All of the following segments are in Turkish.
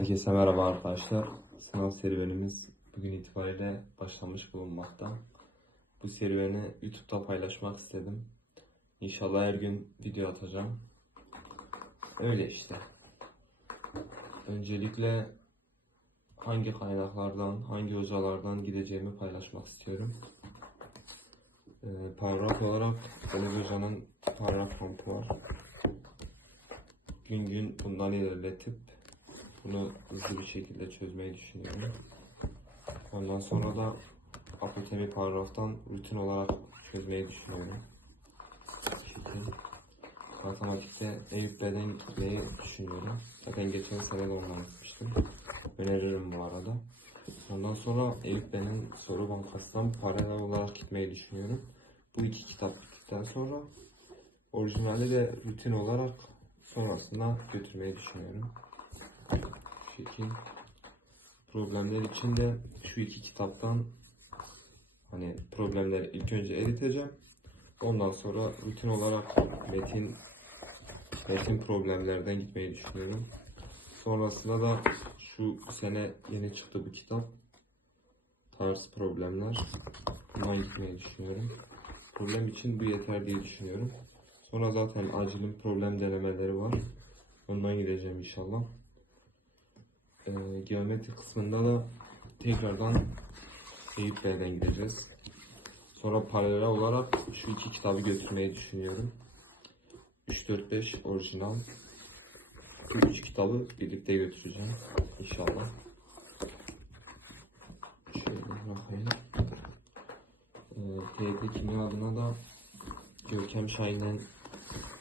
Herkese merhaba arkadaşlar. Sınav serüvenimiz bugün itibariyle başlamış bulunmakta. Bu serüveni YouTube'da paylaşmak istedim. İnşallah her gün video atacağım. Öyle işte. Öncelikle hangi kaynaklardan, hangi hocalardan gideceğimi paylaşmak istiyorum. Ee, paragraf olarak Deniz Hoca'nın paragraf kampı var. Gün gün bundan ilerletip bunu hızlı bir şekilde çözmeyi düşünüyorum. Ondan sonra da apotemi paragraftan rutin olarak çözmeyi düşünüyorum. Şekil. Matematikte Eyüp B'den gitmeyi düşünüyorum. Zaten geçen sene de ondan gitmiştim. Öneririm bu arada. Ondan sonra Eyüp soru bankasından paralel olarak gitmeyi düşünüyorum. Bu iki kitap bittikten sonra orijinali de rutin olarak sonrasında götürmeyi düşünüyorum şekil problemler için de şu iki kitaptan hani problemleri ilk önce eriteceğim. Ondan sonra rutin olarak metin metin problemlerden gitmeyi düşünüyorum. Sonrasında da şu sene yeni çıktı bu kitap. Tarz problemler. Bundan gitmeyi düşünüyorum. Problem için bu yeter diye düşünüyorum. Sonra zaten acilin problem denemeleri var. Ondan gideceğim inşallah e, geometri kısmında da tekrardan Eyüp gideceğiz. Sonra paralel olarak şu iki kitabı götürmeyi düşünüyorum. 3-4-5 orijinal. Bu üç kitabı birlikte götüreceğim inşallah. Şöyle bakayım. Ee, TYT kimya adına da Görkem Şahin'den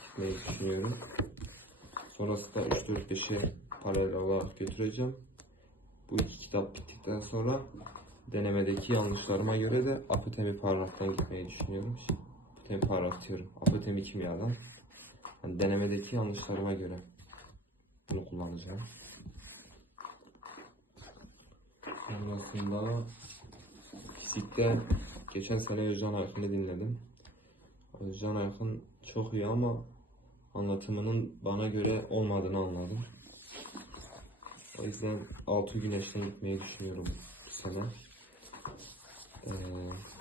gitmeyi düşünüyorum. Sonrasında 3-4-5'i paralel olarak götüreceğim. Bu iki kitap bittikten sonra denemedeki yanlışlarıma göre de apotemi paragraftan gitmeyi düşünüyorum. Apotemi paragraf diyorum. Apotemi kimyadan. Yani denemedeki yanlışlarıma göre bunu kullanacağım. Sonrasında fizikte geçen sene Özcan Aykın'ı dinledim. Özcan Aykın çok iyi ama anlatımının bana göre olmadığını anladım. O yüzden altı güneşten gitmeyi düşünüyorum sene. Ee,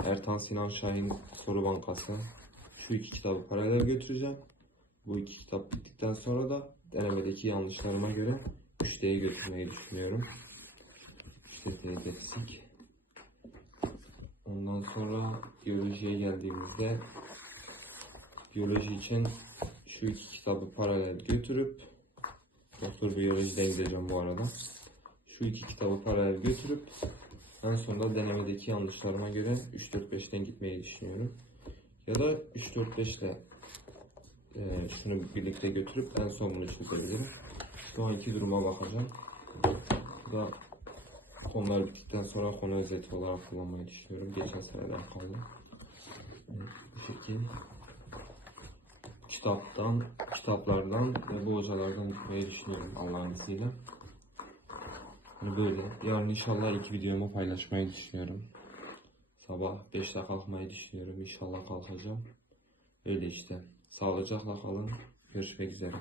Ertan Sinan Şahin Soru Bankası. Şu iki kitabı paralel götüreceğim. Bu iki kitap bittikten sonra da denemedeki yanlışlarıma göre 3D'ye götürmeyi düşünüyorum. 3D fizik. Ondan sonra biyolojiye geldiğimizde biyoloji için şu iki kitabı paralel götürüp Doktor biyolojiden gideceğim bu arada. Şu iki kitabı paralel götürüp en sonunda denemedeki yanlışlarıma göre 3-4-5'ten gitmeyi düşünüyorum. Ya da 3-4-5 ile e, şunu birlikte götürüp en son bunu çözebilirim. Şu anki duruma bakacağım. Bu da konular bittikten sonra konu özeti olarak kullanmayı düşünüyorum. Geçen seneden kaldı. Evet, bu şekil kitaptan, kitaplardan ve bu hocalardan gitmeyi düşünüyorum Allah'ın izniyle. Hani böyle. Yarın inşallah iki videomu paylaşmayı düşünüyorum. Sabah 5'te kalkmayı düşünüyorum. İnşallah kalkacağım. Öyle işte. Sağlıcakla kalın. Görüşmek üzere.